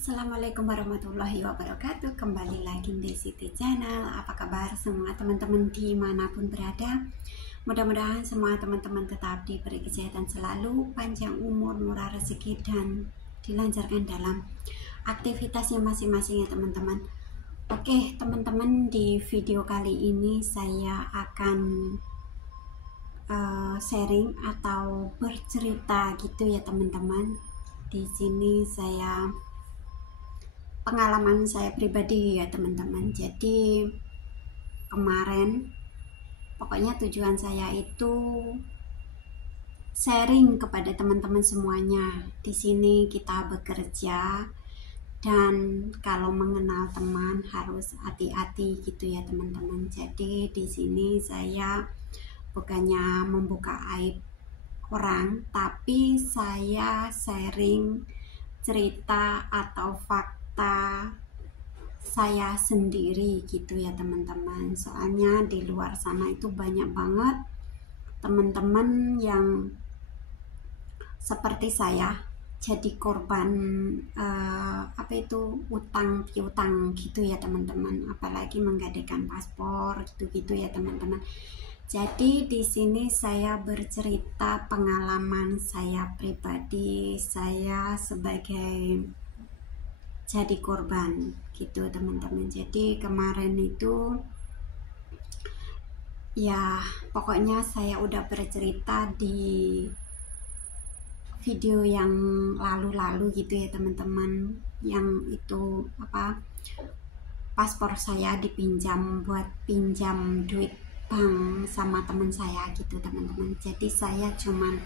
Assalamualaikum warahmatullahi wabarakatuh. Kembali lagi di Siti Channel. Apa kabar semua teman-teman dimanapun berada? Mudah-mudahan semua teman-teman tetap diberi kesehatan selalu, panjang umur, murah rezeki, dan dilancarkan dalam aktivitasnya masing-masing ya teman-teman. Oke teman-teman, di video kali ini saya akan sharing atau bercerita gitu ya teman-teman. Di sini saya pengalaman saya pribadi ya teman-teman. Jadi kemarin pokoknya tujuan saya itu sharing kepada teman-teman semuanya. Di sini kita bekerja dan kalau mengenal teman harus hati-hati gitu ya teman-teman. Jadi di sini saya bukannya membuka aib orang, tapi saya sharing cerita atau fakta saya sendiri gitu ya teman-teman. Soalnya di luar sana itu banyak banget teman-teman yang seperti saya jadi korban utang piutang gitu ya teman-teman, apalagi menggadaikan paspor gitu-gitu ya teman-teman. Jadi di sini saya bercerita pengalaman saya pribadi, saya sebagai jadi korban gitu teman-teman. Jadi kemarin itu ya pokoknya saya udah bercerita di video yang lalu-lalu gitu ya teman-teman, yang itu paspor saya dipinjam buat pinjam duit bank sama teman saya gitu teman-teman. Jadi saya cuman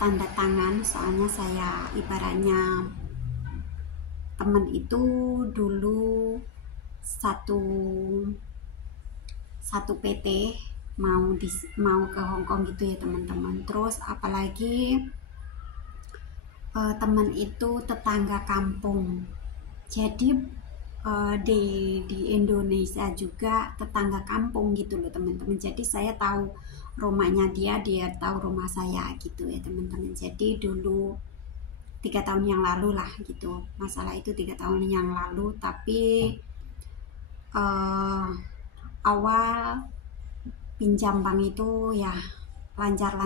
tanda tangan, soalnya saya ibaratnya teman itu dulu satu PT mau ke Hongkong gitu ya teman-teman. Terus apalagi teman itu tetangga kampung. Jadi di Indonesia juga tetangga kampung gitu loh teman-teman. Jadi saya tahu rumahnya dia tahu rumah saya gitu ya teman-teman. Jadi dulu 3 tahun yang lalu lah gitu, masalah itu 3 tahun yang lalu. Tapi awal pinjam bank itu ya lancar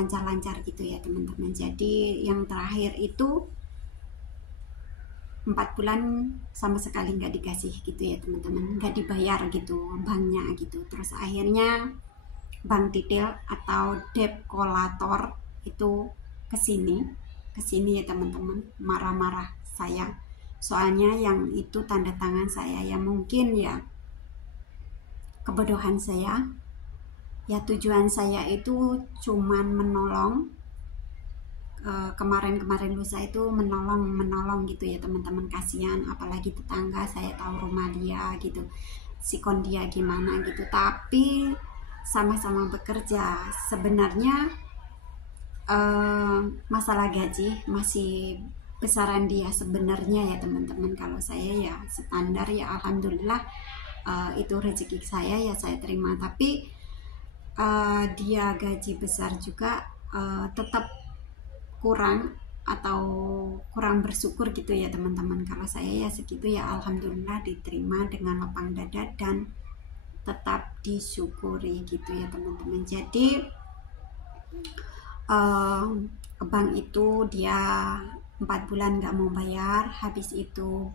gitu ya teman-teman. Jadi yang terakhir itu 4 bulan sama sekali nggak dikasih gitu ya teman-teman, nggak dibayar gitu banknya gitu. Terus akhirnya bank detail atau debt collector itu kesini ya teman-teman, marah-marah saya. Soalnya yang itu tanda tangan saya, ya mungkin ya kebodohan saya. Ya tujuan saya itu cuman menolong, kemarin lusa itu menolong gitu ya teman-teman. Kasihan apalagi tetangga, saya tahu rumah dia gitu, sikon dia gimana gitu. Tapi sama-sama bekerja sebenarnya, masalah gaji masih besaran dia sebenarnya ya teman-teman. Kalau saya ya standar ya alhamdulillah, itu rezeki saya ya saya terima. Tapi dia gaji besar juga, tetap kurang atau kurang bersyukur gitu ya teman-teman. Kalau saya ya segitu ya alhamdulillah diterima dengan lapang dada dan tetap disyukuri gitu ya teman-teman. Jadi bank itu dia 4 bulan nggak mau bayar, habis itu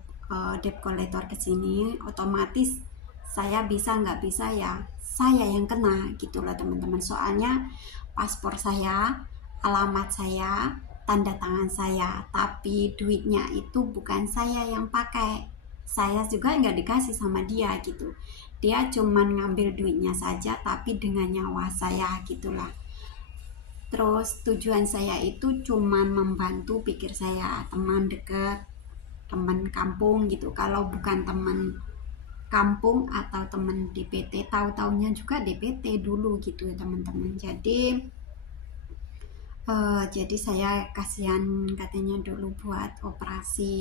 debt collector kesini, otomatis saya bisa nggak bisa ya saya yang kena gitu lah teman-teman. Soalnya paspor saya, alamat saya, tanda tangan saya, tapi duitnya itu bukan saya yang pakai, saya juga nggak dikasih sama dia gitu. Dia cuman ngambil duitnya saja tapi dengan nyawa saya gitulah. Terus tujuan saya itu cuman membantu, pikir saya teman dekat, teman kampung gitu. Kalau bukan teman kampung atau teman DPT, tahu-taunya juga DPT dulu gitu ya teman-teman. Jadi saya kasihan, katanya dulu buat operasi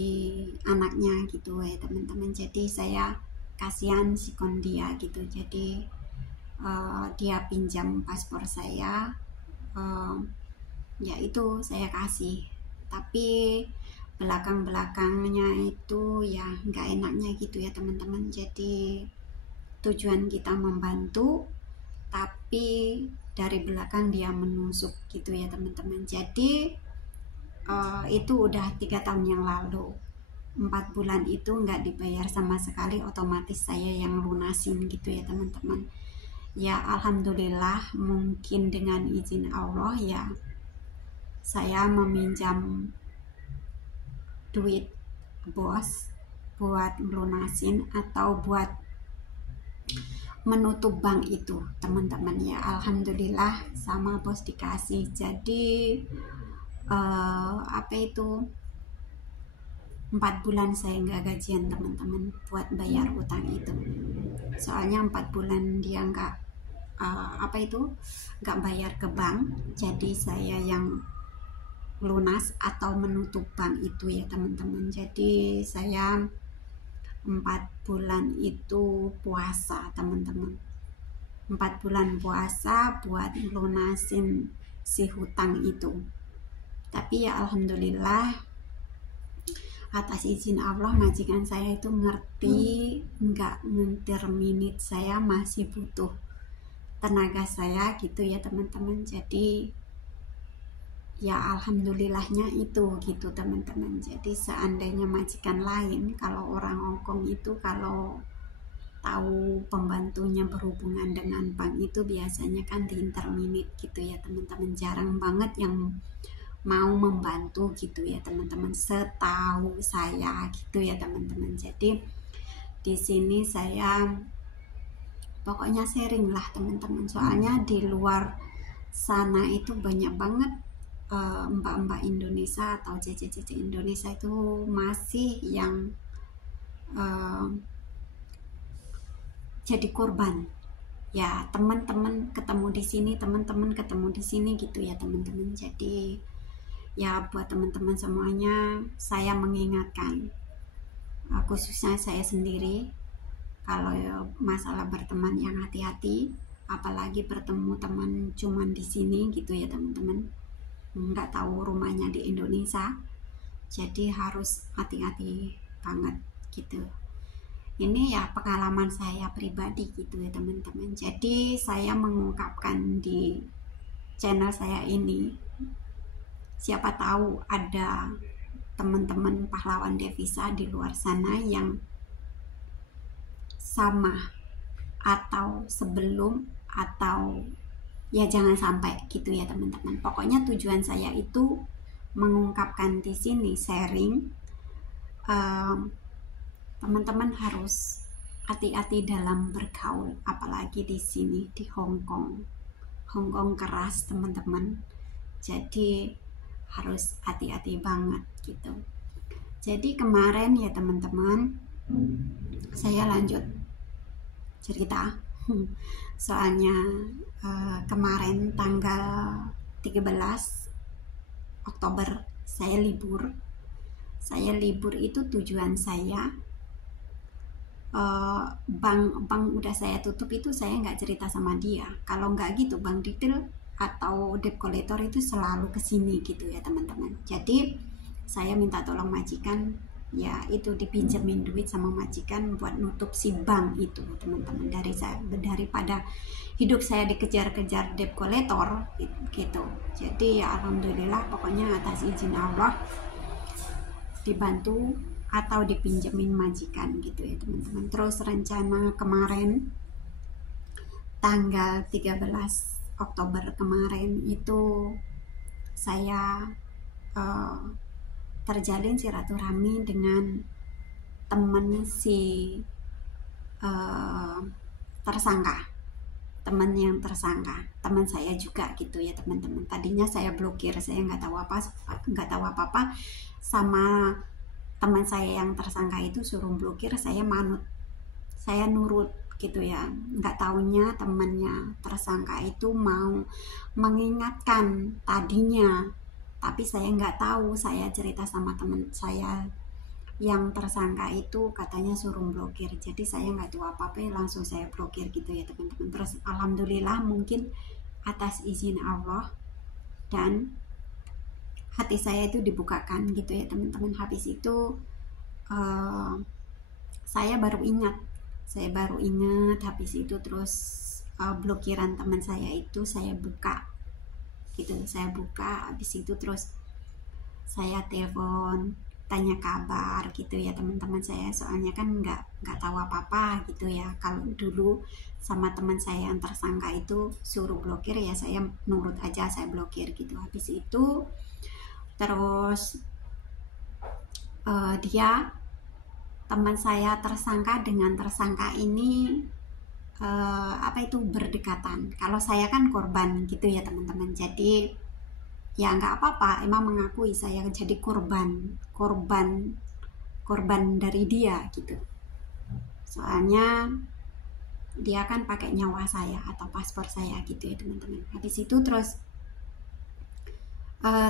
anaknya gitu ya teman-teman. Jadi saya kasihan sikon dia gitu. Jadi dia pinjam paspor saya, ya itu saya kasih. Tapi belakang-belakangnya itu ya nggak enaknya gitu ya teman-teman. Jadi tujuan kita membantu, tapi dari belakang dia menusuk gitu ya teman-teman. Jadi itu udah 3 tahun yang lalu. 4 bulan itu nggak dibayar sama sekali, otomatis saya yang lunasin gitu ya teman-teman. Ya alhamdulillah, mungkin dengan izin Allah ya saya meminjam duit bos buat lunasin atau buat menutup bank itu teman-teman ya. Alhamdulillah sama bos dikasih. Jadi apa itu 4 bulan saya nggak gajian teman-teman buat bayar utang itu. Soalnya 4 bulan dia nggak apa itu nggak bayar ke bank, jadi saya yang lunas atau menutup bank itu ya teman-teman. Jadi saya 4 bulan itu puasa teman-teman. 4 bulan puasa buat lunasin si hutang itu. Tapi ya alhamdulillah atas izin Allah majikan saya itu ngerti, nggak nge-terminate saya, masih butuh tenaga saya gitu ya teman-teman. Jadi ya alhamdulillahnya itu gitu teman-teman. Jadi seandainya majikan lain, kalau orang Hongkong itu kalau tahu pembantunya berhubungan dengan bank itu biasanya kan di-terminate gitu ya teman-teman. Jarang banget yang mau membantu gitu ya teman-teman, setahu saya gitu ya teman-teman. Jadi di sini saya pokoknya sharing lah teman-teman, soalnya di luar sana itu banyak banget mbak-mbak Indonesia atau cece-cece Indonesia itu masih yang jadi korban ya. Teman-teman ketemu di sini, teman-teman ketemu di sini gitu ya teman-teman. Jadi ya buat teman-teman semuanya saya mengingatkan, khususnya saya sendiri, kalau masalah berteman yang hati-hati, apalagi bertemu teman cuman di sini gitu ya teman-teman, nggak tahu rumahnya di Indonesia, jadi harus hati-hati banget gitu. Ini ya pengalaman saya pribadi gitu ya teman-teman. Jadi saya mengungkapkan di channel saya ini, siapa tahu ada teman-teman pahlawan devisa di luar sana yang sama atau sebelum, atau ya jangan sampai gitu ya teman-teman. Pokoknya tujuan saya itu mengungkapkan di sini, sharing. Teman-teman harus hati-hati dalam bergaul, apalagi di sini di Hongkong. Hongkong keras teman-teman, jadi harus hati-hati banget gitu. Jadi kemarin ya teman-teman, saya lanjut cerita. Soalnya kemarin tanggal 13 Oktober saya libur. Saya libur itu tujuan saya bank udah saya tutup itu, saya nggak cerita sama dia. Kalau nggak gitu bank detail atau debt collector itu selalu kesini gitu ya teman-teman. Jadi saya minta tolong majikan, ya itu dipinjemin duit sama majikan buat nutup si bank itu teman-teman. Daripada hidup saya dikejar-kejar debt collector gitu. Jadi ya alhamdulillah, pokoknya atas izin Allah dibantu atau dipinjemin majikan gitu ya teman-teman. Terus rencana kemarin tanggal 13 Oktober kemarin itu saya terjalin silaturahmi dengan temen si tersangka, teman yang tersangka, teman saya juga gitu ya teman-teman. Tadinya saya blokir, saya nggak tahu apa-apa sama teman saya yang tersangka itu, suruh blokir, saya manut, saya nurut gitu ya. Nggak taunya temannya tersangka itu mau mengingatkan tadinya, tapi saya nggak tahu. Saya cerita sama teman saya yang tersangka itu, katanya suruh blokir, jadi saya nggak tahu apa-apa, langsung saya blokir gitu ya teman-teman. Terus alhamdulillah, mungkin atas izin Allah dan hati saya itu dibukakan gitu ya teman-teman. Habis itu saya baru ingat habis itu terus blokiran teman saya itu saya buka gitu, habis itu terus saya telepon tanya kabar gitu ya teman-teman saya, soalnya kan nggak tahu apa-apa gitu ya. Kalau dulu sama teman saya yang tersangka itu suruh blokir ya saya nurut aja, saya blokir gitu. Habis itu terus dia teman saya tersangka dengan tersangka ini berdekatan. Kalau saya kan korban gitu ya teman-teman, jadi ya nggak apa-apa, emang mengakui saya jadi korban dari dia gitu. Soalnya dia kan pakai nyawa saya atau paspor saya gitu ya teman-teman. Habis itu terus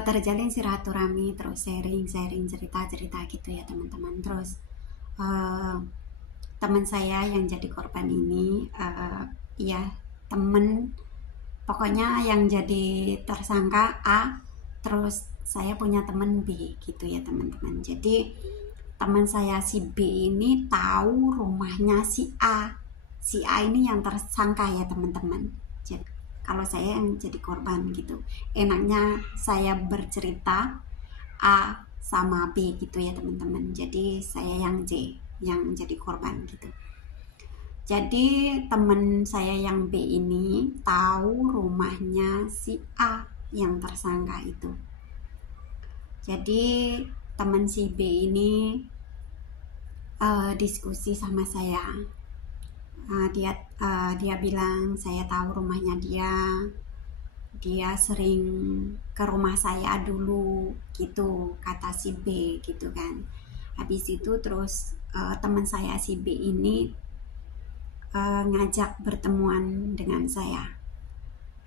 terjalin silaturahmi, terus sharing cerita gitu ya teman-teman. Terus teman saya yang jadi korban ini pokoknya yang jadi tersangka A, terus saya punya teman B gitu ya teman-teman. Jadi teman saya si B ini tahu rumahnya si A ini yang tersangka ya teman-teman. Jadi kalau saya yang jadi korban gitu, enaknya saya bercerita A sama B gitu ya teman-teman. Jadi saya yang J yang jadi korban gitu. Jadi teman saya yang B ini tahu rumahnya si A yang tersangka itu. Jadi teman si B ini diskusi sama saya. Dia bilang saya tahu rumahnya dia sering ke rumah saya dulu gitu, kata si B gitu kan. Habis itu terus teman saya si B ini ngajak bertemuan dengan saya.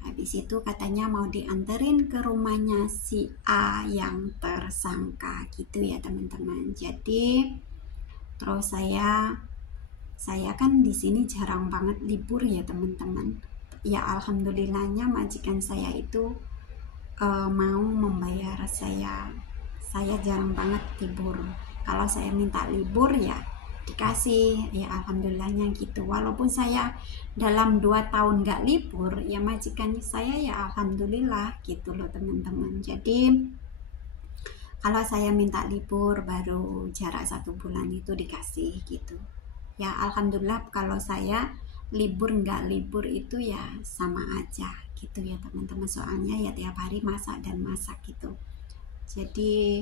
Habis itu katanya mau dianterin ke rumahnya si A yang tersangka gitu ya teman-teman. Jadi terus saya kan di sini jarang banget libur ya teman-teman. Ya alhamdulillahnya majikan saya itu mau membayar saya jarang banget libur. Kalau saya minta libur ya dikasih, ya alhamdulillahnya gitu. Walaupun saya dalam 2 tahun nggak libur, ya majikan saya ya alhamdulillah gitu loh teman-teman. Jadi kalau saya minta libur baru jarak 1 bulan itu dikasih gitu. Ya alhamdulillah, kalau saya libur nggak libur itu ya sama aja gitu ya teman-teman. Soalnya ya tiap hari masak gitu. Jadi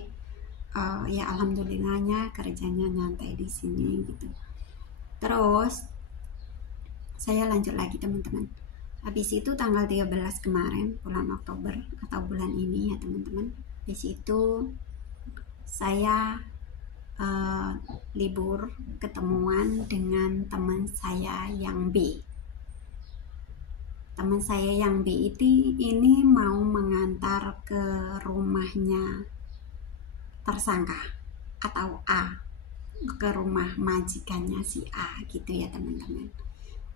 ya alhamdulillahnya kerjanya nyantai di sini gitu. Terus saya lanjut lagi teman-teman. Habis itu tanggal 13 kemarin bulan Oktober atau bulan ini ya teman-teman. Habis itu saya libur ketemuan dengan teman saya yang B. Teman saya yang B ini mau mengantar ke rumahnya tersangka atau A, ke rumah majikannya si A gitu ya teman-teman.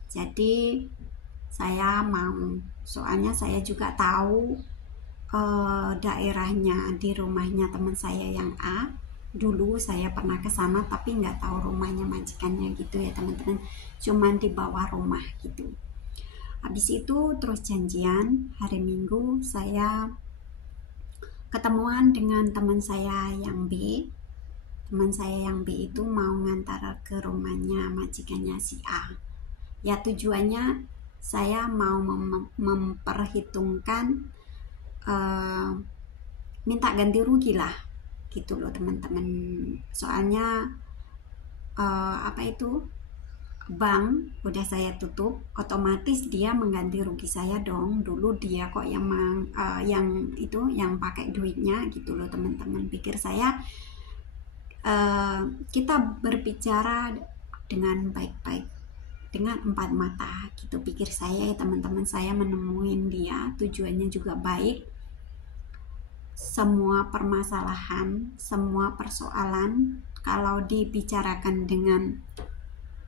Jadi saya mau, soalnya saya juga tahu daerahnya di rumahnya teman saya yang A. Dulu saya pernah ke sana tapi nggak tahu rumahnya majikannya gitu ya teman-teman, cuman di bawah rumah gitu. Habis itu terus janjian hari Minggu saya ketemuan dengan teman saya yang B. Teman saya yang B itu mau ngantar ke rumahnya majikannya si A. Ya tujuannya saya mau memperhitungkan minta ganti rugi lah gitu loh teman-teman. Soalnya bank udah saya tutup, otomatis dia mengganti rugi saya dong. Dulu dia kok yang pakai duitnya gitu loh teman-teman. Pikir saya kita berbicara dengan baik-baik, dengan 4 mata gitu pikir saya ya teman-teman. Saya menemuin dia tujuannya juga baik. Semua permasalahan, semua persoalan kalau dibicarakan dengan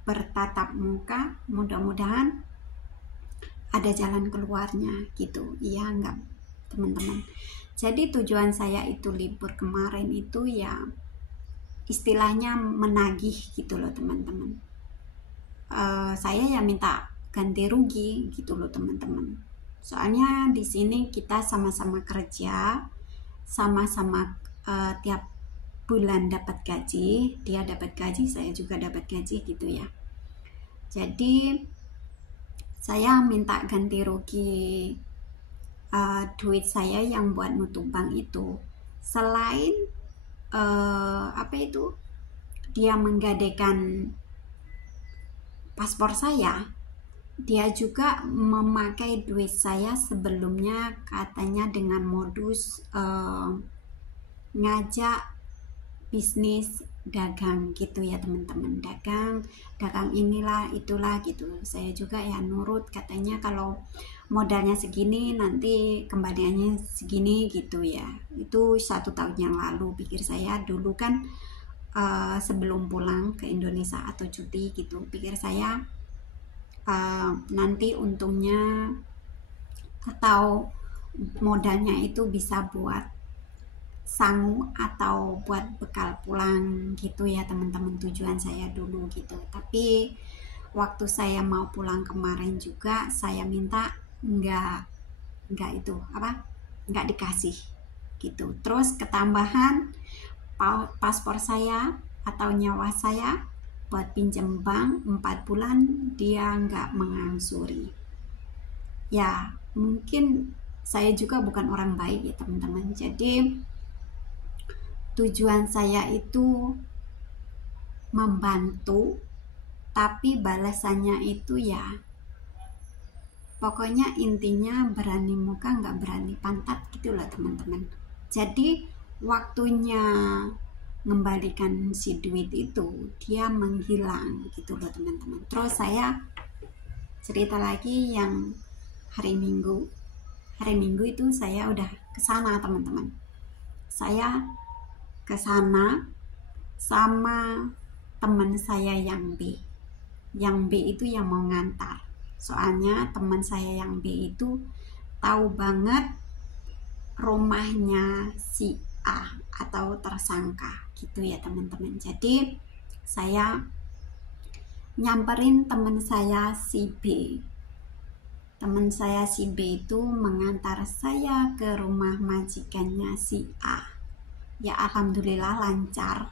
bertatap muka, mudah-mudahan ada jalan keluarnya gitu. Iya enggak teman-teman. Jadi tujuan saya itu libur kemarin itu ya istilahnya menagih gitu loh teman-teman. Saya ya minta ganti rugi gitu loh teman-teman. Soalnya di sini kita sama-sama kerja, sama-sama tiap bulan dapat gaji, dia dapat gaji, saya juga dapat gaji gitu ya. Jadi saya minta ganti rugi duit saya yang buat nutup bank itu. Selain dia menggadaikan paspor saya, dia juga memakai duit saya sebelumnya katanya dengan modus ngajak bisnis dagang gitu ya teman-teman, dagang inilah itulah gitu. Saya juga ya nurut, katanya kalau modalnya segini nanti kembaliannya segini gitu ya. Itu 1 tahun yang lalu, pikir saya dulu kan sebelum pulang ke Indonesia atau cuti gitu, pikir saya nanti untungnya atau modalnya itu bisa buat sangu atau buat bekal pulang gitu ya teman-teman, tujuan saya dulu gitu. Tapi waktu saya mau pulang kemarin juga saya minta nggak dikasih gitu. Terus ketambahan paspor saya atau nyawa saya buat pinjam bank 4 bulan dia nggak mengangsuri. Ya mungkin saya juga bukan orang baik ya teman-teman. Jadi tujuan saya itu membantu, tapi balasannya itu ya pokoknya intinya berani muka nggak berani pantat gitulah teman-teman. Jadi waktunya mengembalikan si duit itu dia menghilang gitu loh teman-teman. Terus saya cerita lagi yang hari Minggu itu saya udah kesana teman-teman. Saya kesana sama teman saya yang B itu yang mau ngantar. Soalnya teman saya yang B itu tahu banget rumahnya si A atau tersangka gitu ya teman-teman. Jadi saya nyamperin teman saya si B. Teman saya si B itu mengantar saya ke rumah majikannya si A. Ya alhamdulillah lancar.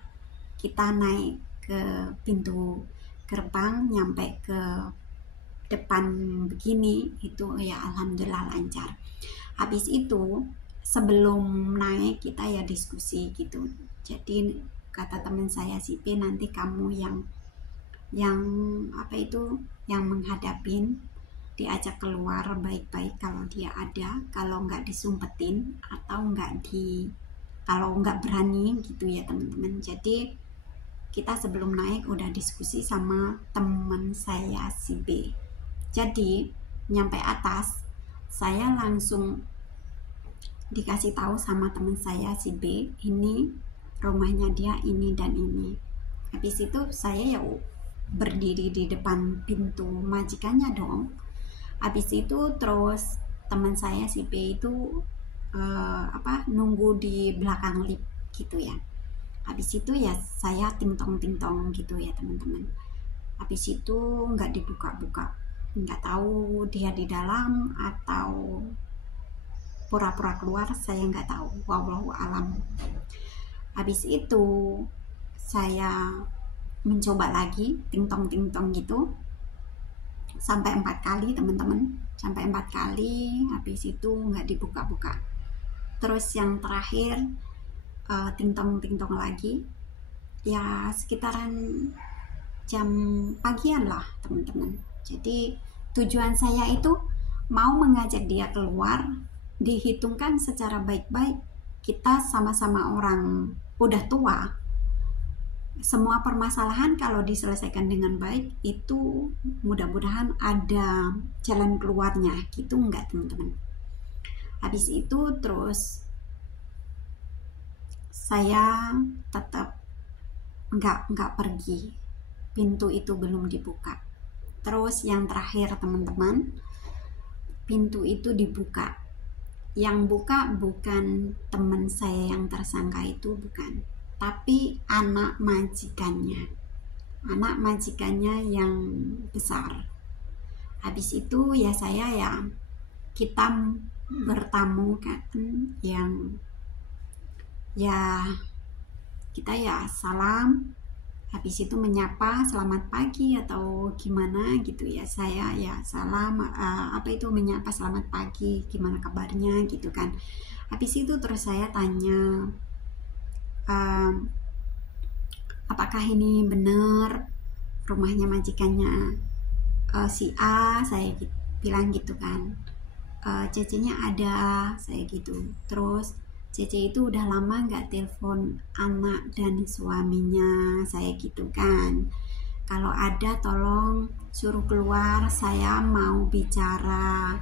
Kita naik ke pintu gerbang, nyampe ke depan begini itu ya alhamdulillah lancar. Habis itu sebelum naik kita ya diskusi gitu. Jadi kata teman saya si B, nanti kamu yang menghadapin, diajak keluar baik-baik kalau dia ada, kalau nggak disumpetin atau kalau nggak berani gitu ya teman-teman. Jadi kita sebelum naik udah diskusi sama teman saya si B. Jadi nyampe atas saya langsung dikasih tahu sama teman saya si B, ini rumahnya dia ini dan ini. Habis itu saya ya berdiri di depan pintu majikannya dong. Habis itu terus teman saya si B itu nunggu di belakang lift gitu ya. Habis itu ya saya ting-tong gitu ya teman-teman. Habis itu nggak dibuka-buka, nggak tahu dia di dalam atau pura-pura keluar, saya nggak tahu, wallahu alam. Habis itu saya mencoba lagi ting-tong gitu sampai 4 kali teman-teman, sampai 4 kali. Habis itu nggak dibuka-buka. Terus yang terakhir ting-tong lagi ya sekitaran jam pagian lah teman-teman. Jadi tujuan saya itu mau mengajak dia keluar, dihitungkan secara baik-baik. Kita sama-sama orang udah tua, semua permasalahan kalau diselesaikan dengan baik itu mudah-mudahan ada jalan keluarnya gitu, enggak teman-teman. Habis itu terus saya tetap nggak pergi, pintu itu belum dibuka. Terus yang terakhir teman-teman, pintu itu dibuka. yang buka bukan teman saya yang tersangka itu, bukan, tapi anak majikannya yang besar. Habis itu ya saya ya kita bertamu kan, yang ya kita ya salam, habis itu menyapa selamat pagi atau gimana gitu ya, saya ya salam, apa itu menyapa selamat pagi, gimana kabarnya gitu kan. Habis itu terus saya tanya, apakah ini benar rumahnya majikannya si A, saya bilang gitu kan. Cecenya ada, saya gitu. Terus Cece itu udah lama nggak telepon anak dan suaminya, saya gitu kan. Kalau ada tolong suruh keluar, saya mau bicara.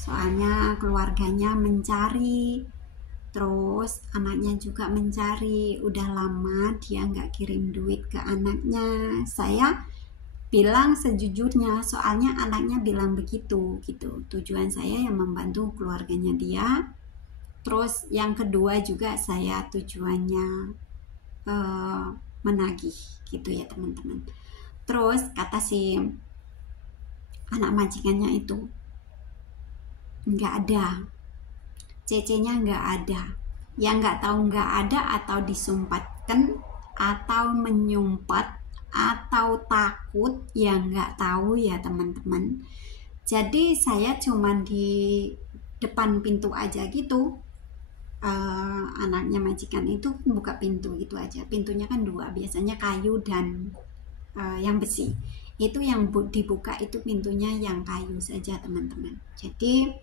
Soalnya keluarganya mencari, terus anaknya juga mencari. Udah lama dia nggak kirim duit ke anaknya. Saya bilang sejujurnya, soalnya anaknya bilang begitu gitu. Tujuan saya yang membantu keluarganya dia. Terus yang kedua juga saya tujuannya menagih gitu ya teman-teman. Terus kata si anak majikannya itu, nggak ada, cecenya nggak ada. Yang nggak tahu nggak ada atau disumpatkan atau menyumpat atau takut, ya nggak tahu ya teman-teman. Jadi saya cuman di depan pintu aja gitu. Anaknya majikan itu buka pintu itu aja. Pintunya kan dua, biasanya kayu dan yang besi. Itu yang dibuka itu pintunya yang kayu saja teman-teman. Jadi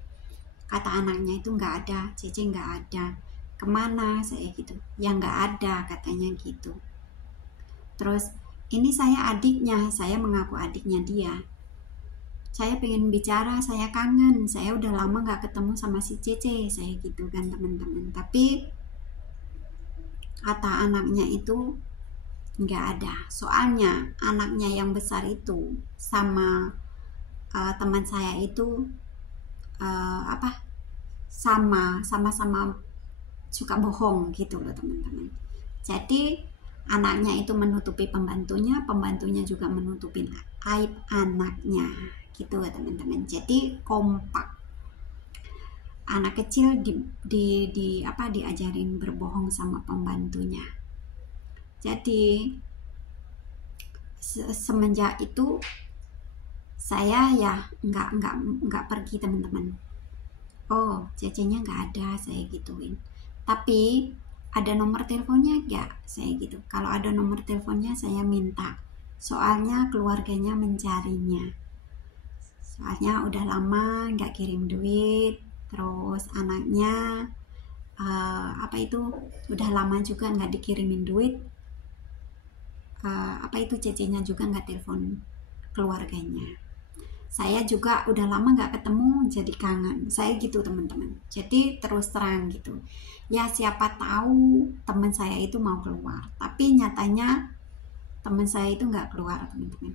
kata anaknya itu nggak ada, Cece nggak ada. Kemana, saya gitu. Ya nggak ada katanya gitu. Terus ini saya adiknya, saya mengaku adiknya dia. Saya pengen bicara, saya kangen, saya udah lama gak ketemu sama si Cece, saya gitu kan teman-teman. Tapi kata anaknya itu nggak ada. Soalnya anaknya yang besar itu sama teman saya itu sama-sama suka bohong gitu loh teman-teman. Jadi anaknya itu menutupi pembantunya juga menutupin aib anaknya gitu ya teman-teman. Jadi kompak, anak kecil diajarin berbohong sama pembantunya. Jadi semenjak itu saya ya nggak pergi teman-teman. Oh, cecenya nggak ada, saya gituin. Tapi ada nomor teleponnya nggak, saya gitu. Kalau ada nomor teleponnya saya minta, soalnya keluarganya mencarinya. Soalnya udah lama nggak kirim duit, terus anaknya udah lama juga nggak dikirimin duit, cecenya juga nggak telepon keluarganya. Saya juga udah lama nggak ketemu, jadi kangen, saya gitu teman-teman. Jadi terus terang gitu ya, siapa tahu teman saya itu mau keluar, tapi nyatanya teman saya itu nggak keluar teman-teman.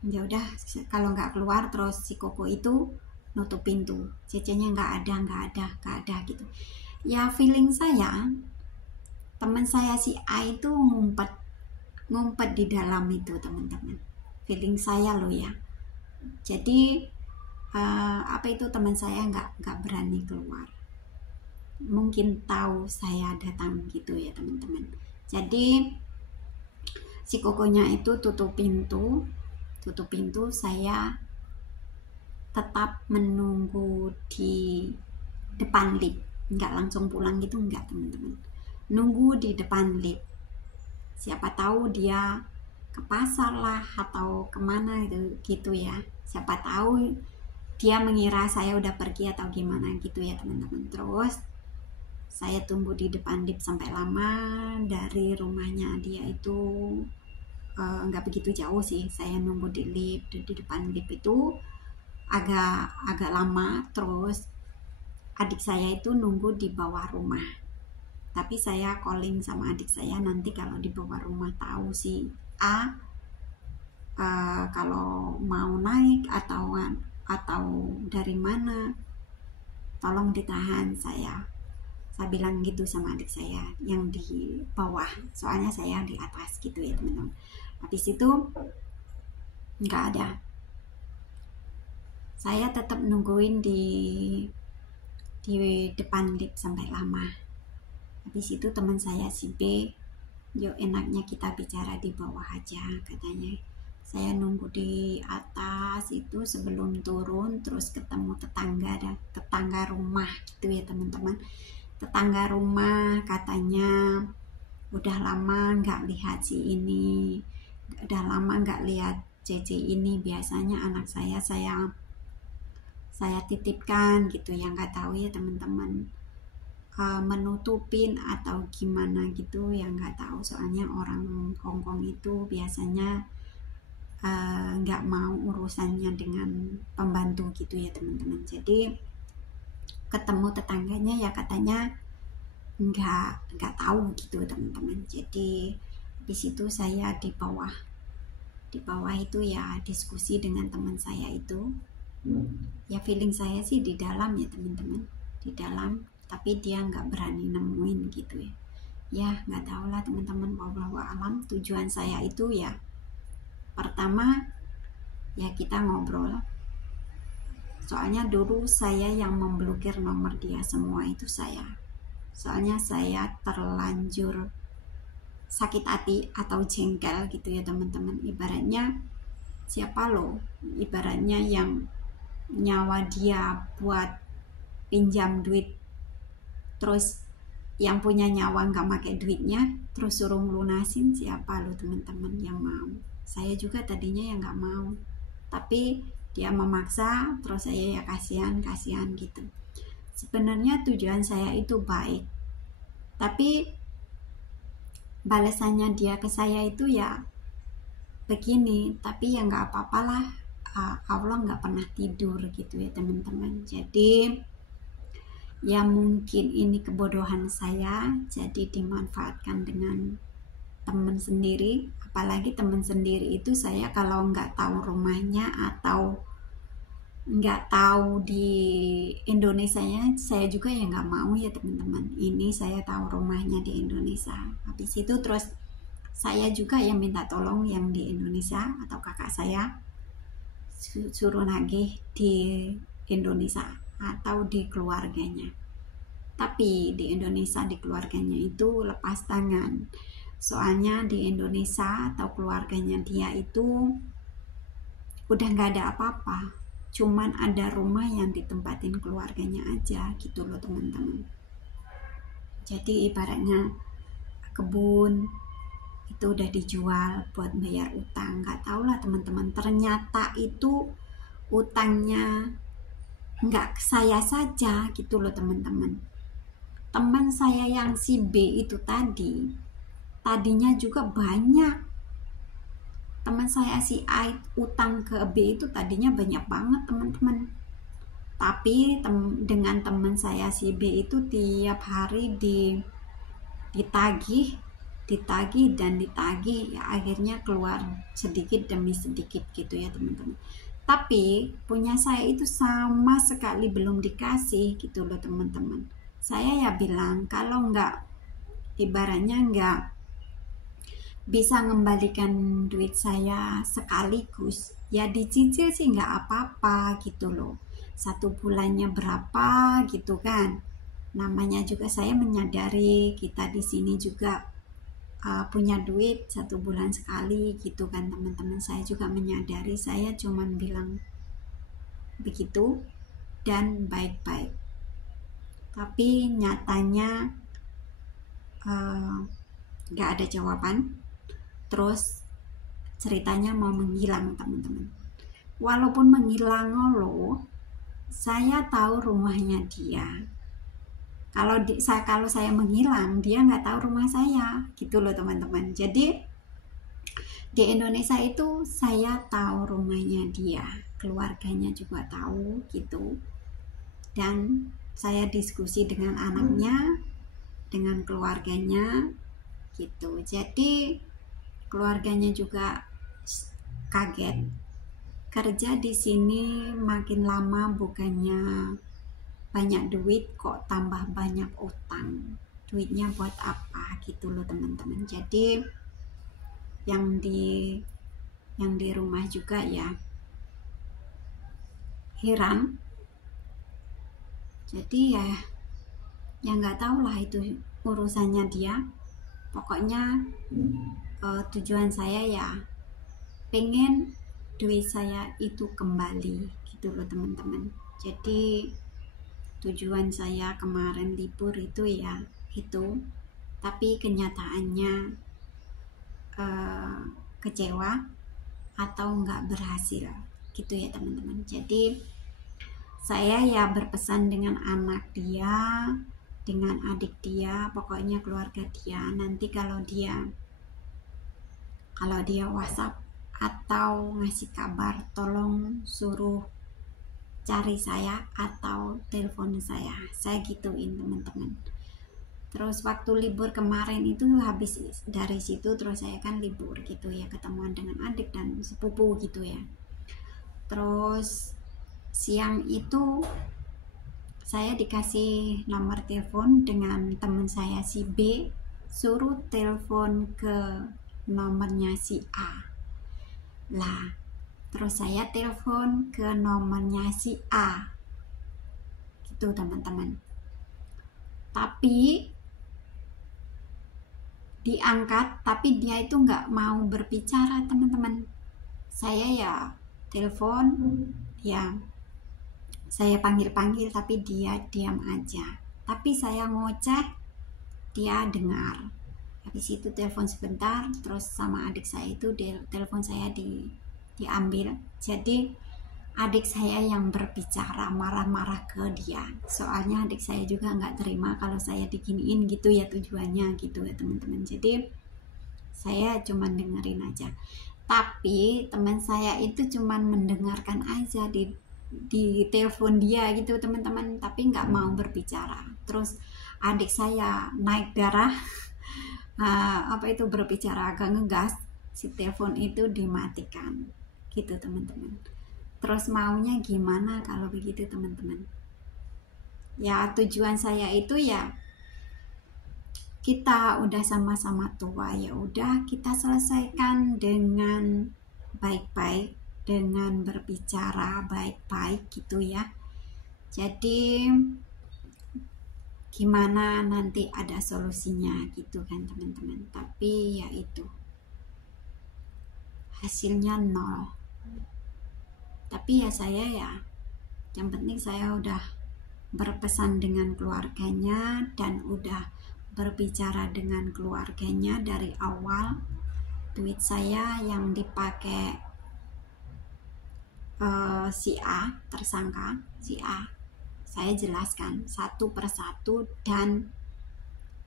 Ya udah, kalau nggak keluar terus si Koko itu nutup pintu, cecenya nggak ada gitu ya. Feeling saya teman saya si A itu ngumpet di dalam itu teman-teman, feeling saya loh ya. Jadi teman saya nggak berani keluar, mungkin tahu saya datang gitu ya teman-teman. Jadi si Kokonya itu tutup pintu, saya tetap menunggu di depan lift, nggak langsung pulang gitu, nggak teman-teman, nunggu di depan lift. Siapa tahu dia ke pasar lah atau kemana gitu ya, siapa tahu dia mengira saya udah pergi atau gimana gitu ya teman-teman. Terus saya tunggu di depan lift sampai lama. Dari rumahnya dia itu nggak begitu jauh sih, saya nunggu di lift, di depan lift itu agak lama. Terus adik saya itu nunggu di bawah rumah, tapi saya calling sama adik saya, nanti kalau di bawah rumah tahu si A kalau mau naik atau dari mana tolong ditahan. Saya bilang gitu sama adik saya yang di bawah, soalnya saya di atas gitu ya teman-teman. Habis itu nggak ada, saya tetap nungguin di depan lift sampai lama. Habis itu teman saya si B, yuk enaknya kita bicara di bawah aja katanya. Saya nunggu di atas itu sebelum turun, terus ketemu tetangga rumah gitu ya teman-teman. Tetangga rumah katanya udah lama nggak lihat si ini, udah lama nggak lihat Cece ini. Biasanya anak saya titipkan gitu ya, nggak tahu ya teman-teman, menutupin atau gimana gitu ya, nggak tahu. Soalnya orang Hongkong itu biasanya nggak mau urusannya dengan pembantu gitu ya teman-teman. Jadi ketemu tetangganya ya katanya nggak tahu gitu teman-teman. Jadi di situ saya di bawah itu ya diskusi dengan teman saya itu. Ya feeling saya sih di dalam ya teman-teman, di dalam, tapi dia nggak berani nemuin gitu ya. Ya nggak tahu lah teman-teman, wallahu alam. Tujuan saya itu ya pertama ya kita ngobrol. Soalnya dulu saya yang memblokir nomor dia semua itu saya. Soalnya saya terlanjur sakit hati atau jengkel gitu ya teman-teman. Ibaratnya siapa lo? Ibaratnya yang nyawa dia buat pinjam duit, terus yang punya nyawa nggak pakai duitnya, terus suruh lunasin, siapa lo teman-teman yang mau? Saya juga tadinya yang nggak mau, tapi dia memaksa, terus saya ya kasihan gitu. Sebenarnya tujuan saya itu baik, tapi balasannya dia ke saya itu ya begini. Tapi ya nggak apa-apalah, Allah nggak pernah tidur gitu ya teman-teman. Jadi ya mungkin ini kebodohan saya, jadi dimanfaatkan dengan teman sendiri. Apalagi teman sendiri itu saya kalau nggak tahu rumahnya atau nggak tahu di Indonesia nya, saya juga ya nggak mau ya teman-teman. Ini saya tahu rumahnya di Indonesia, habis itu terus saya juga yang minta tolong yang di Indonesia atau kakak saya suruh nagih di Indonesia atau di keluarganya. Tapi di Indonesia di keluarganya itu lepas tangan. Soalnya di Indonesia atau keluarganya dia itu udah nggak ada apa-apa, cuman ada rumah yang ditempatin keluarganya aja gitu loh teman-teman. Jadi ibaratnya kebun itu udah dijual buat bayar utang. Nggak tahu lah teman-teman, ternyata itu utangnya nggak saya saja gitu loh teman-teman. Teman saya yang si B itu tadinya juga banyak. Teman saya si A utang ke B itu tadinya banyak banget teman-teman. Tapi dengan teman saya si B itu tiap hari ditagih dan ditagih, ya akhirnya keluar sedikit demi sedikit gitu ya teman-teman. Tapi punya saya itu sama sekali belum dikasih gitu loh teman-teman. Saya ya bilang kalau ibaratnya nggak bisa mengembalikan duit saya sekaligus, ya dicicil sih nggak apa-apa gitu loh. 1 bulannya berapa gitu kan. Namanya juga saya menyadari kita di sini juga punya duit 1 bulan sekali gitu kan teman-teman. Saya juga menyadari, saya cuman bilang begitu dan baik-baik. Tapi nyatanya gak ada jawaban. Terus ceritanya mau menghilang teman-teman. Walaupun menghilang loh, saya tahu rumahnya dia. Kalau saya menghilang, dia nggak tahu rumah saya gitu loh teman-teman. Jadi di Indonesia itu saya tahu rumahnya dia, keluarganya juga tahu gitu. Dan saya diskusi dengan anaknya, dengan keluarganya gitu. Jadi keluarganya juga kaget. Kerja di sini makin lama bukannya banyak duit kok tambah banyak utang, duitnya buat apa gitu loh teman-teman. Jadi yang di rumah juga ya heran. Jadi ya nggak tahu lah, itu urusannya dia. Pokoknya tujuan saya ya pengen duit saya itu kembali gitu loh teman-teman. Jadi tujuan saya kemarin libur itu ya itu, tapi kenyataannya kecewa atau nggak berhasil gitu ya teman-teman. Jadi saya ya berpesan dengan anak dia, dengan adik dia, pokoknya keluarga dia. Nanti kalau dia WhatsApp atau ngasih kabar, tolong suruh cari saya atau telepon saya gituin teman-teman. Terus waktu libur kemarin itu habis dari situ, terus saya kan libur gitu ya, ketemuan dengan adik dan sepupu gitu ya. Terus siang itu saya dikasih nomor telepon dengan teman saya si B, suruh telepon ke nomornya si A lah. Terus saya telepon ke nomornya si A gitu teman-teman, tapi diangkat, tapi dia itu nggak mau berbicara teman-teman. Saya ya telepon, ya saya panggil-panggil tapi dia diam aja. Tapi saya ngoceh, dia dengar. Habis itu telepon sebentar, terus sama adik saya itu telepon saya diambil. Jadi adik saya yang berbicara, marah-marah ke dia. Soalnya adik saya juga nggak terima kalau saya diginiin gitu ya, tujuannya gitu ya teman-teman. Jadi saya cuman dengerin aja. Tapi teman saya itu cuman mendengarkan aja di telepon dia gitu teman-teman, tapi nggak mau berbicara. Terus adik saya naik darah, berbicara agak ngegas, si telepon itu dimatikan gitu teman-teman. Terus maunya gimana kalau begitu teman-teman? Ya tujuan saya itu ya kita udah sama-sama tua, ya udah kita selesaikan dengan baik-baik, dengan berbicara baik-baik gitu ya. Jadi gimana nanti ada solusinya gitu kan teman-teman. Tapi ya itu hasilnya nol. Tapi ya saya ya yang penting saya udah berpesan dengan keluarganya dan udah berbicara dengan keluarganya dari awal. Duit saya yang dipakai si A, tersangka si A, saya jelaskan satu persatu, dan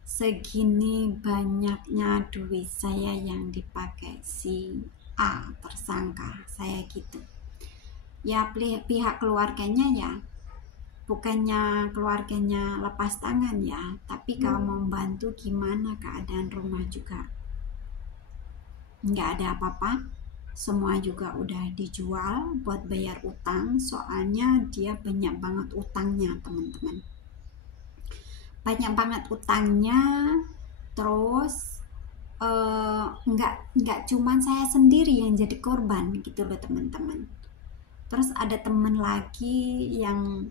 segini banyaknya duit saya yang dipakai si A, tersangka saya gitu ya. Pihak keluarganya ya bukannya keluarganya lepas tangan ya, tapi kalau membantu gimana, keadaan rumah juga nggak ada apa-apa, semua juga udah dijual buat bayar utang. Soalnya dia banyak banget utangnya teman-teman, banyak banget utangnya. Terus nggak cuman saya sendiri yang jadi korban gitu loh teman-teman. Terus ada teman lagi yang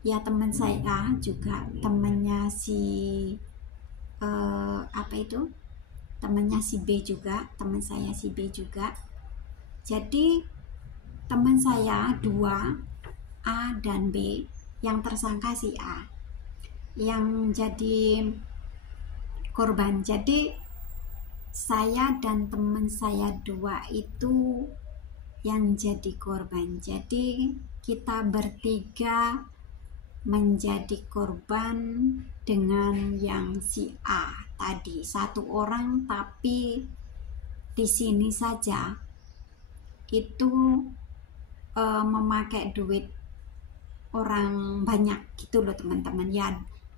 ya teman saya juga, temannya si temannya si B juga, teman saya si B juga. Jadi teman saya dua, A dan B, yang tersangka si A yang jadi korban. Jadi saya dan teman saya dua itu yang jadi korban. Jadi kita bertiga menjadi korban dengan yang si A tadi, satu orang, tapi di sini saja itu memakai duit orang banyak gitu loh teman-teman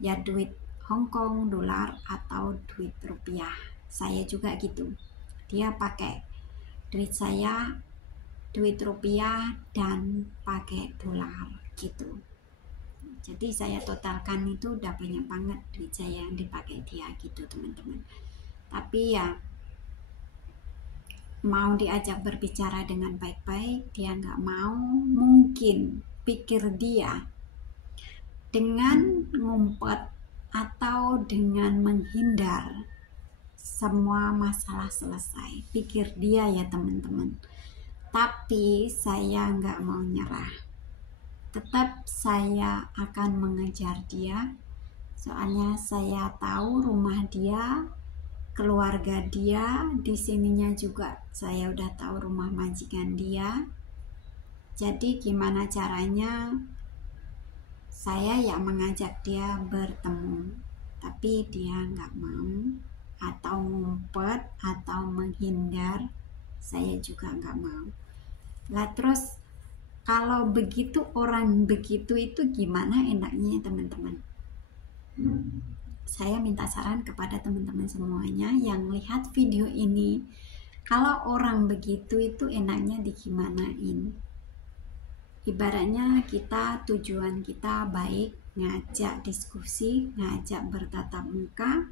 ya duit Hongkong, dolar atau duit rupiah. Saya juga gitu, dia pakai duit saya, duit rupiah dan pakai dolar gitu. Jadi saya totalkan itu udah banyak banget duit saya yang dipakai dia gitu teman-teman. Tapi ya mau diajak berbicara dengan baik-baik dia nggak mau. Mungkin pikir dia dengan ngumpet atau dengan menghindar semua masalah selesai, pikir dia ya teman-teman. Tapi saya nggak mau nyerah, tetap saya akan mengejar dia. Soalnya saya tahu rumah dia, keluarga dia, di sininya juga saya udah tahu rumah majikan dia. Jadi gimana caranya saya ya mengajak dia bertemu, tapi dia nggak mau, atau ngumpet atau menghindar, saya juga nggak mau. Lah terus kalau begitu, orang begitu itu gimana enaknya teman-teman? Saya minta saran kepada teman-teman semuanya yang lihat video ini, kalau orang begitu itu enaknya digimanain? Ibaratnya kita tujuan kita baik, ngajak diskusi, ngajak bertatap muka,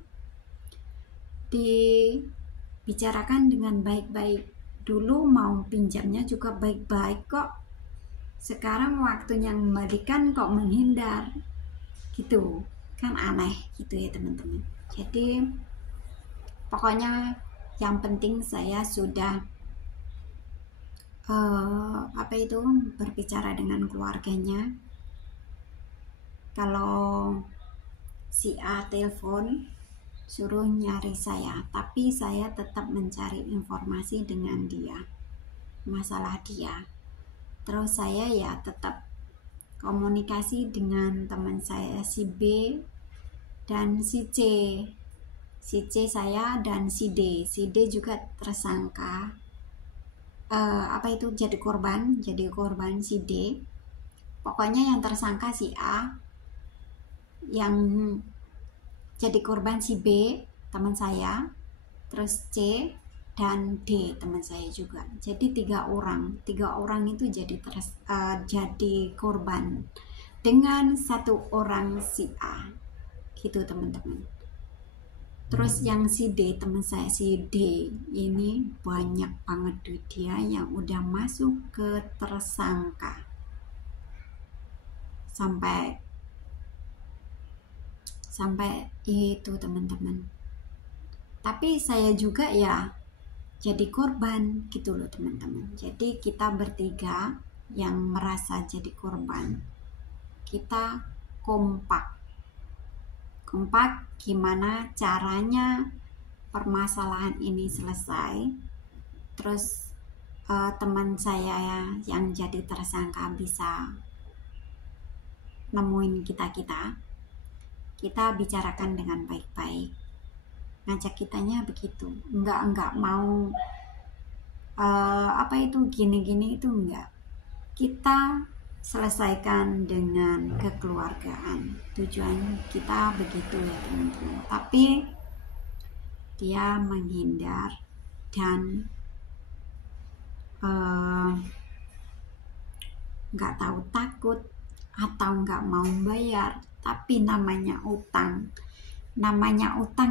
dibicarakan dengan baik-baik. Dulu mau pinjamnya juga baik-baik kok, sekarang waktunya mengembalikan kok menghindar gitu kan, aneh gitu ya teman-teman. Jadi pokoknya yang penting saya sudah berbicara dengan keluarganya. Kalau si A telepon suruh nyari saya, tapi saya tetap mencari informasi dengan dia, masalah dia. Terus saya ya tetap komunikasi dengan teman saya si B dan si C. Si C saya dan si D. Si D juga tersangka jadi korban si D. Pokoknya yang tersangka si A, yang jadi korban si B teman saya, terus C dan D teman saya juga. Jadi tiga orang itu jadi korban dengan satu orang si A gitu teman-teman. Terus yang si D, teman saya si D ini banyak banget duit dia yang udah masuk ke tersangka, sampai itu teman-teman. Tapi saya juga ya jadi korban gitu loh teman-teman. Jadi kita bertiga yang merasa jadi korban, kita kompak gimana caranya permasalahan ini selesai. Terus teman saya yang jadi tersangka bisa nemuin kita bicarakan dengan baik-baik, ngajak kitanya begitu, enggak mau gini-gini itu enggak. Kita selesaikan dengan kekeluargaan, tujuan kita begitu ya teman-teman. Tapi dia menghindar dan nggak tahu takut atau nggak mau bayar. Tapi namanya utang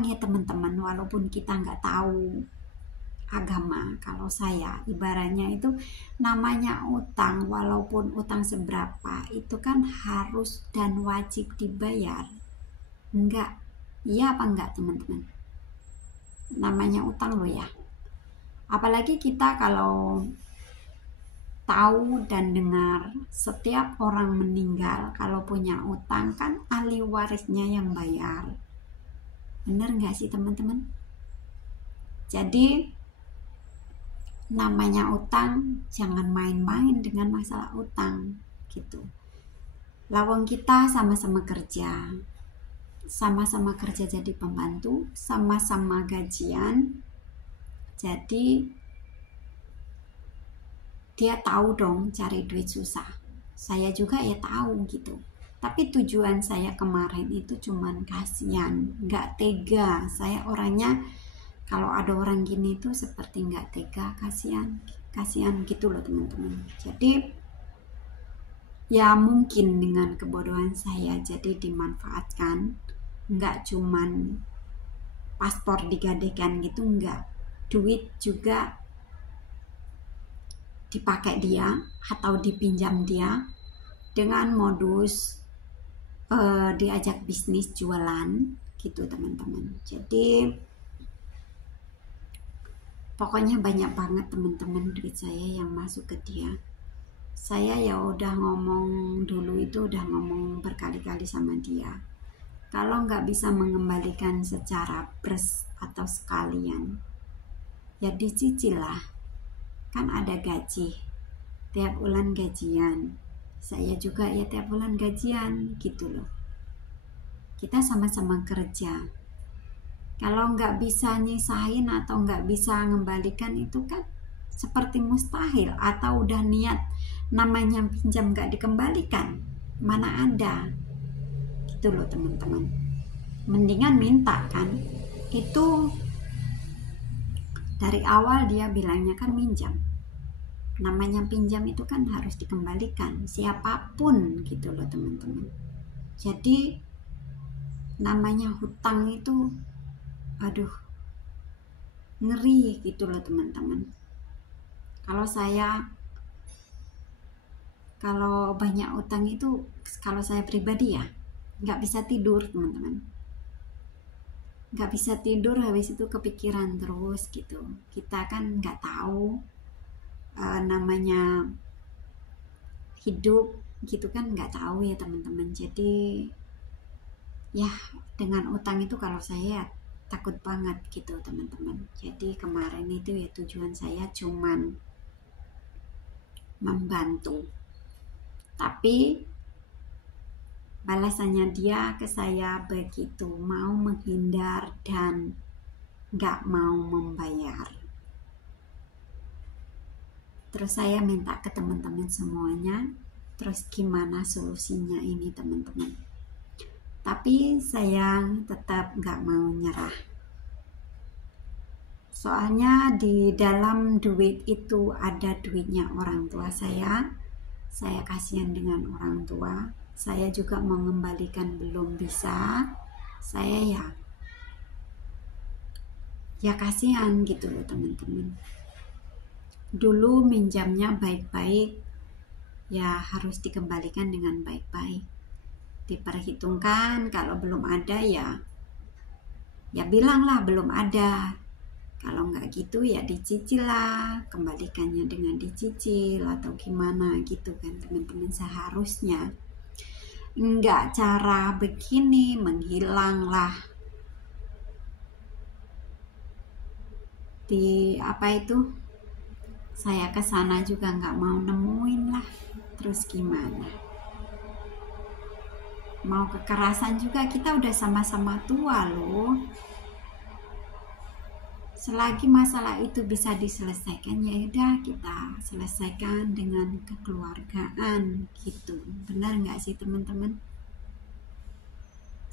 ya teman-teman, walaupun kita nggak tahu agama. Kalau saya ibaratnya itu namanya utang, walaupun utang seberapa itu kan harus dan wajib dibayar. Enggak, iya apa enggak teman-teman? Namanya utang loh ya. Apalagi kita kalau tahu dan dengar setiap orang meninggal kalau punya utang kan ahli warisnya yang bayar. Bener nggak sih teman-teman? Jadi namanya utang, jangan main-main dengan masalah utang gitu. Lawang kita sama-sama kerja jadi pembantu, sama-sama gajian, jadi dia tahu dong cari duit susah, saya juga ya tahu gitu. Tapi tujuan saya kemarin itu cuman kasihan, nggak tega. Saya orangnya kalau ada orang gini tuh seperti nggak tega, kasihan gitu loh teman-teman. Jadi Ya mungkin dengan kebodohan saya jadi dimanfaatkan, nggak cuman paspor digadekan gitu, nggak, duit juga dipakai dia atau dipinjam dia dengan modus diajak bisnis jualan gitu teman-teman. Jadi pokoknya banyak banget teman-teman duit saya yang masuk ke dia. Saya ya udah ngomong dulu, itu udah ngomong berkali-kali sama dia, kalau nggak bisa mengembalikan secara pres atau sekalian ya dicicil lah, kan ada gaji tiap bulan gajian, saya juga ya tiap bulan gajian gitu loh, kita sama-sama kerja. Kalau nggak bisa nyisain atau nggak bisa mengembalikan itu kan seperti mustahil, atau udah niat namanya pinjam nggak dikembalikan, mana ada gitu loh teman-teman. Mendingan minta kan, itu dari awal dia bilangnya kan minjam, namanya pinjam itu kan harus dikembalikan siapapun gitu loh teman-teman. Jadi namanya hutang itu aduh ngeri gitu loh teman-teman. Kalau banyak utang itu, kalau saya pribadi ya nggak bisa tidur teman-teman, nggak bisa tidur, habis itu kepikiran terus gitu. Kita kan nggak tahu namanya hidup gitu kan, nggak tahu ya teman-teman. Jadi ya dengan utang itu kalau saya takut banget gitu teman-teman. Jadi kemarin itu ya tujuan saya cuman membantu, tapi balasannya dia ke saya begitu mau menghindar dan nggak mau membayar. Terus saya minta ke teman-teman semuanya, terus gimana solusinya ini teman-teman. Tapi saya tetap nggak mau nyerah. Soalnya di dalam duit itu ada duitnya orang tua saya kasihan dengan orang tua. Saya juga mengembalikan belum bisa, saya ya kasihan gitu loh teman-teman. Dulu minjamnya baik-baik, ya harus dikembalikan dengan baik-baik. Diperhitungkan, kalau belum ada ya bilanglah belum ada. Kalau nggak gitu ya dicicil lah, kembalikannya dengan dicicil atau gimana gitu kan teman-teman. Seharusnya nggak cara begini menghilang lah di apa itu, saya kesana juga nggak mau nemuin lah. Terus gimana, mau kekerasan juga, kita udah sama-sama tua loh. Selagi masalah itu bisa diselesaikan ya udah kita selesaikan dengan kekeluargaan gitu. Benar nggak sih teman-teman?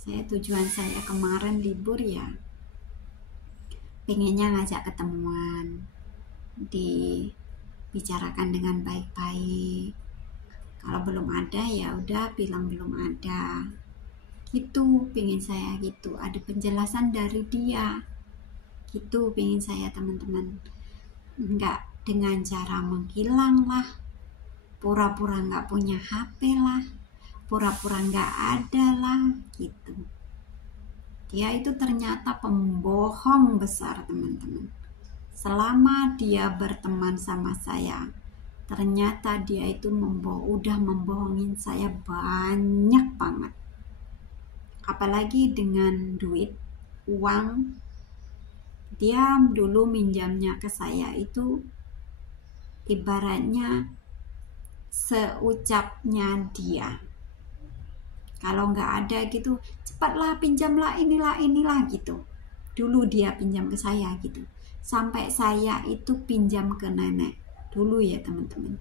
Tujuan saya kemarin libur ya pengennya ngajak ketemuan, dibicarakan dengan baik-baik. Kalau belum ada ya udah bilang belum ada gitu, pengen saya gitu, ada penjelasan dari dia gitu, pengen saya teman-teman. Nggak dengan cara menghilang lah, pura-pura nggak punya HP lah, pura-pura nggak ada lah gitu. Dia itu ternyata pembohong besar teman-teman. Selama dia berteman sama saya, ternyata dia itu udah membohongin saya banyak banget. Apalagi dengan duit, uang. Dia dulu minjamnya ke saya itu ibaratnya seucapnya dia. Kalau nggak ada gitu, cepatlah pinjamlah inilah gitu. Dulu dia pinjam ke saya gitu. Sampai saya itu pinjam ke nenek dulu ya teman-teman.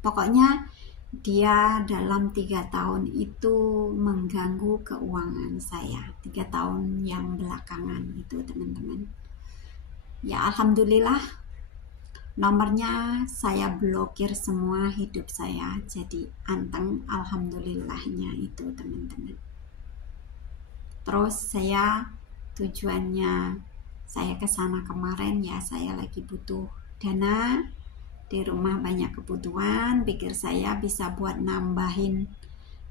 Pokoknya dia dalam 3 tahun itu mengganggu keuangan saya, 3 tahun yang belakangan itu teman-teman. Ya alhamdulillah Nomornya saya blokir semua, hidup saya jadi anteng, alhamdulillahnya itu teman-teman. Terus saya tujuannya saya ke sana kemarin ya, saya lagi butuh dana, di rumah banyak kebutuhan, pikir saya bisa buat nambahin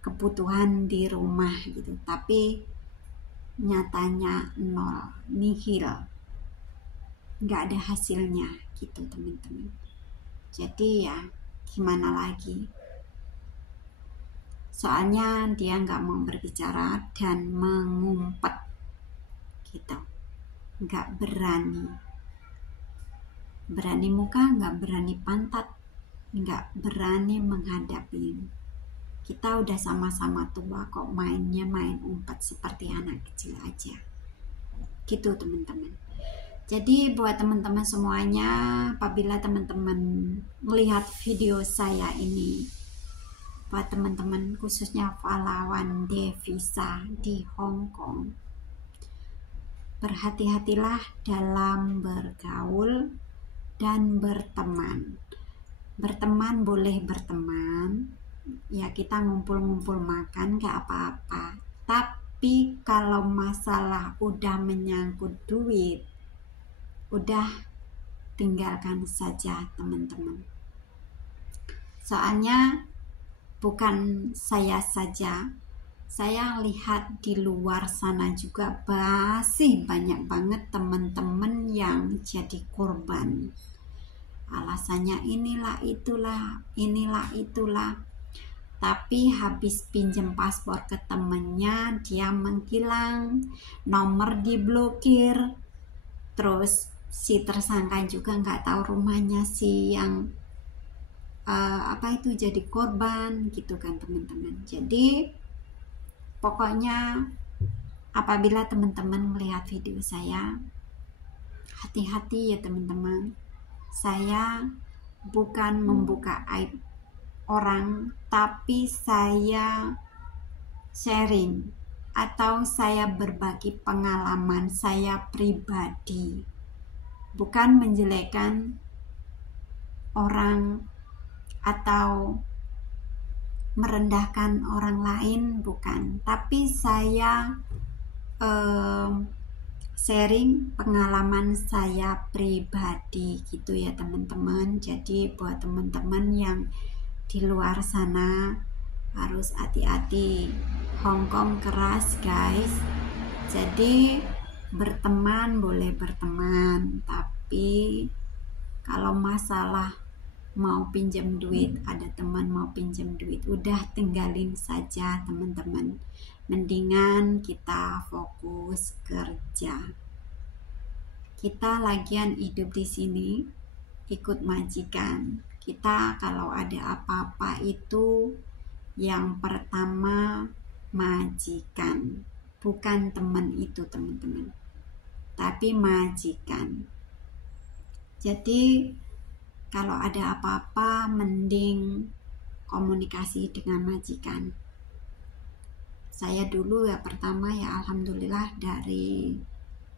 kebutuhan di rumah gitu, tapi nyatanya nol, nihil, nggak ada hasilnya gitu teman-teman. Jadi ya gimana lagi, soalnya dia nggak mau berbicara dan mengumpet gitu, nggak berani muka, nggak berani pantat, nggak berani menghadapi. Kita udah sama-sama tua kok mainnya main umpet seperti anak kecil aja gitu teman-teman. Jadi buat teman-teman semuanya, apabila teman-teman melihat video saya ini, buat teman-teman khususnya pahlawan devisa di Hong Kong, berhati-hatilah dalam bergaul dan berteman. Berteman boleh berteman, ya kita ngumpul-ngumpul makan gak apa-apa. Tapi kalau masalah udah menyangkut duit, udah tinggalkan saja teman-teman. Soalnya bukan saya saja, saya lihat di luar sana juga masih banyak banget teman-teman yang jadi korban. Alasannya inilah itulah, tapi habis pinjam paspor ke temennya dia menghilang, nomor diblokir, terus si tersangka juga nggak tahu rumahnya si yang jadi korban gitu kan teman-teman. Jadi pokoknya apabila teman-teman melihat video saya, hati-hati ya teman-teman. Saya bukan membuka aib orang, tapi saya sharing atau saya berbagi pengalaman saya pribadi, bukan menjelekkan orang atau merendahkan orang lain, bukan, tapi saya sharing pengalaman saya pribadi gitu ya teman-teman. Jadi buat teman-teman yang di luar sana harus hati-hati, Hong Kong keras guys. Jadi berteman boleh berteman, tapi kalau masalah mau pinjam duit, ada teman mau pinjam duit, udah tinggalin saja teman-teman. Mendingan kita fokus kerja. Kita lagian hidup di sini ikut majikan. Kita kalau ada apa-apa itu yang pertama majikan, bukan teman itu teman-teman, tapi majikan. Jadi kalau ada apa-apa mending komunikasi dengan majikan. Saya dulu ya pertama ya alhamdulillah, dari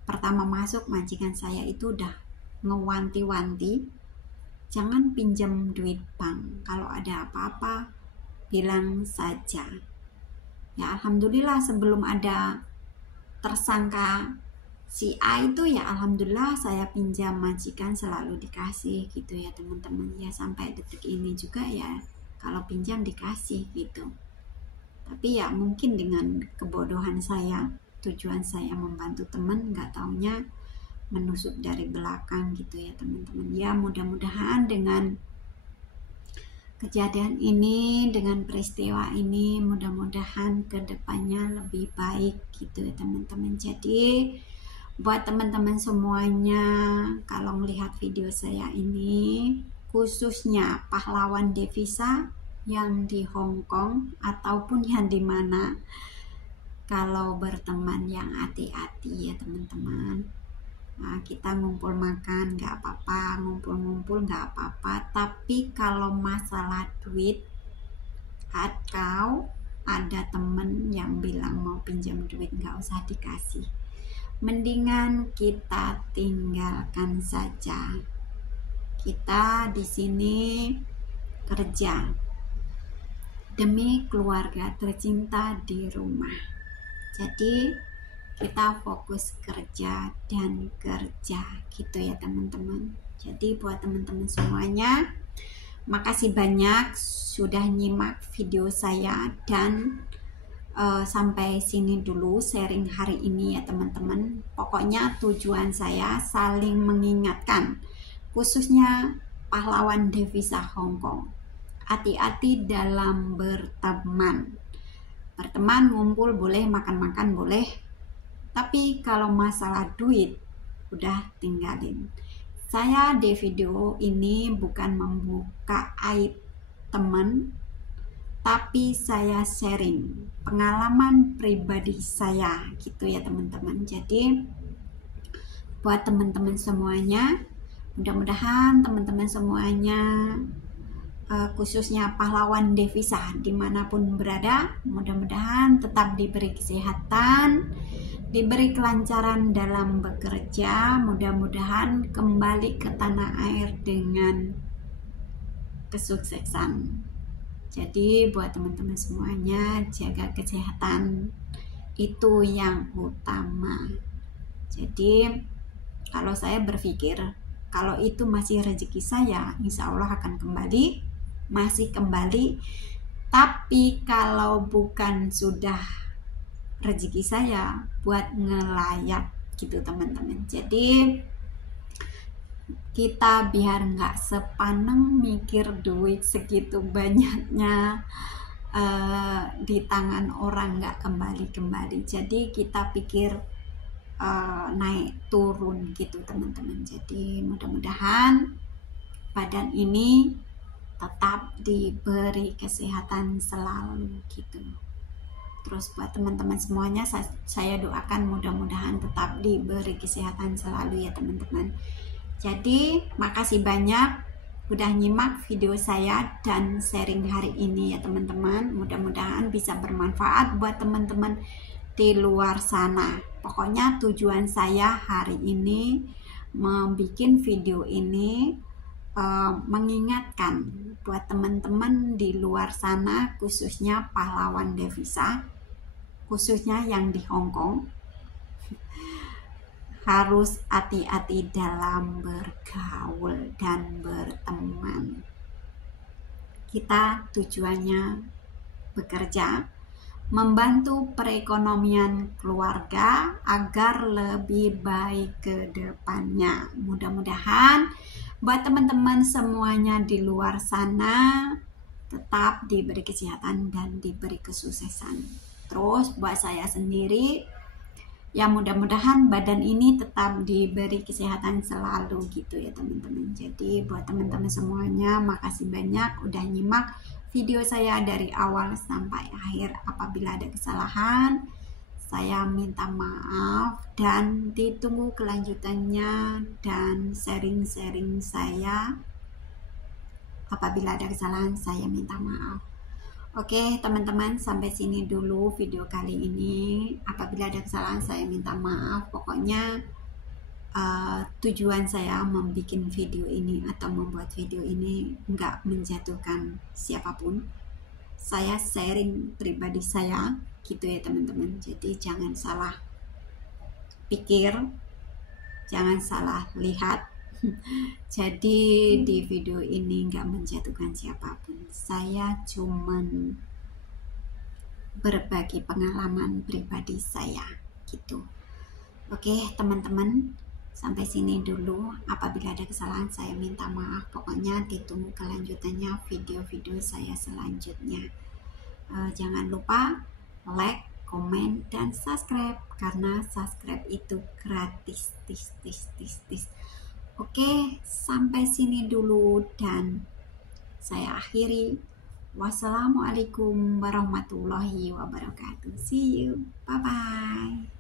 pertama masuk majikan saya itu udah ngewanti-wanti, jangan pinjam duit bank, kalau ada apa-apa bilang saja. Ya alhamdulillah sebelum ada tersangka si A itu ya alhamdulillah saya pinjam majikan selalu dikasih gitu ya teman-teman. Ya sampai detik ini juga ya kalau pinjam dikasih gitu. Tapi ya mungkin dengan kebodohan saya, tujuan saya membantu teman, nggak taunya menusuk dari belakang gitu ya teman-teman. Ya mudah-mudahan dengan kejadian ini, dengan peristiwa ini, mudah-mudahan kedepannya lebih baik gitu ya teman-teman. Jadi buat teman-teman semuanya, kalau melihat video saya ini, khususnya pahlawan devisa yang di Hong Kong ataupun yang di mana, kalau berteman yang hati-hati ya teman-teman. Nah, kita ngumpul makan nggak apa-apa, ngumpul-ngumpul nggak apa-apa, tapi kalau masalah duit atau ada temen yang bilang mau pinjam duit nggak usah dikasih, mendingan kita tinggalkan saja. Kita di sini kerja demi keluarga tercinta di rumah. Jadi kita fokus kerja dan kerja gitu ya teman-teman. Jadi buat teman-teman semuanya, makasih banyak sudah nyimak video saya, dan sampai sini dulu sharing hari ini ya teman-teman. Pokoknya tujuan saya saling mengingatkan, khususnya pahlawan devisa Hong Kong. Hati-hati dalam berteman. Berteman, ngumpul boleh, makan-makan boleh, tapi kalau masalah duit udah tinggalin. Saya di video ini bukan membuka aib teman, tapi saya sharing pengalaman pribadi saya gitu ya teman-teman. Jadi buat teman-teman semuanya, mudah-mudahan teman-teman semuanya, khususnya pahlawan devisa dimanapun berada, mudah-mudahan tetap diberi kesehatan, diberi kelancaran dalam bekerja, mudah-mudahan kembali ke tanah air dengan kesuksesan. Jadi buat teman-teman semuanya, jaga kesehatan, itu yang utama. Jadi kalau saya berpikir, kalau itu masih rezeki saya, insya Allah akan kembali, masih kembali. Tapi kalau bukan sudah rezeki saya, buat ngelayat gitu teman-teman. Jadi kita biar nggak sepaneng mikir duit segitu banyaknya di tangan orang nggak kembali-kembali. Jadi kita pikir naik turun gitu teman-teman. Jadi mudah-mudahan badan ini tetap diberi kesehatan selalu gitu. Terus buat teman-teman semuanya, saya doakan mudah-mudahan tetap diberi kesehatan selalu ya teman-teman. Jadi makasih banyak udah nyimak video saya dan sharing hari ini ya teman-teman. Mudah-mudahan bisa bermanfaat buat teman-teman di luar sana. Pokoknya tujuan saya hari ini membuat video ini mengingatkan buat teman-teman di luar sana, khususnya pahlawan devisa, khususnya yang di Hong Kong, harus hati-hati dalam bergaul dan berteman. Kita tujuannya bekerja, membantu perekonomian keluarga agar lebih baik ke depannya. Mudah-mudahan buat teman-teman semuanya di luar sana tetap diberi kesehatan dan diberi kesuksesan. Terus buat saya sendiri, ya mudah-mudahan badan ini tetap diberi kesehatan selalu gitu ya teman-teman. Jadi buat teman-teman semuanya, makasih banyak udah nyimak video saya dari awal sampai akhir. Apabila ada kesalahan, saya minta maaf dan ditunggu kelanjutannya dan sharing-sharing saya. Apabila ada kesalahan, saya minta maaf. Oke teman-teman, sampai sini dulu video kali ini. Apabila ada kesalahan, saya minta maaf. Pokoknya tujuan saya membuat video ini atau membuat video ini nggak menjatuhkan siapapun. Saya sharing pribadi saya gitu ya teman-teman. Jadi jangan salah pikir, jangan salah lihat. Jadi di video ini nggak menjatuhkan siapapun. Saya cuman berbagi pengalaman pribadi saya gitu. Oke teman-teman, sampai sini dulu. Apabila ada kesalahan, saya minta maaf. Pokoknya ditunggu kelanjutannya video-video saya selanjutnya. Jangan lupa like, komen, dan subscribe, karena subscribe itu gratis. Oke, sampai sini dulu dan saya akhiri. Wassalamualaikum warahmatullahi wabarakatuh. See you. Bye-bye.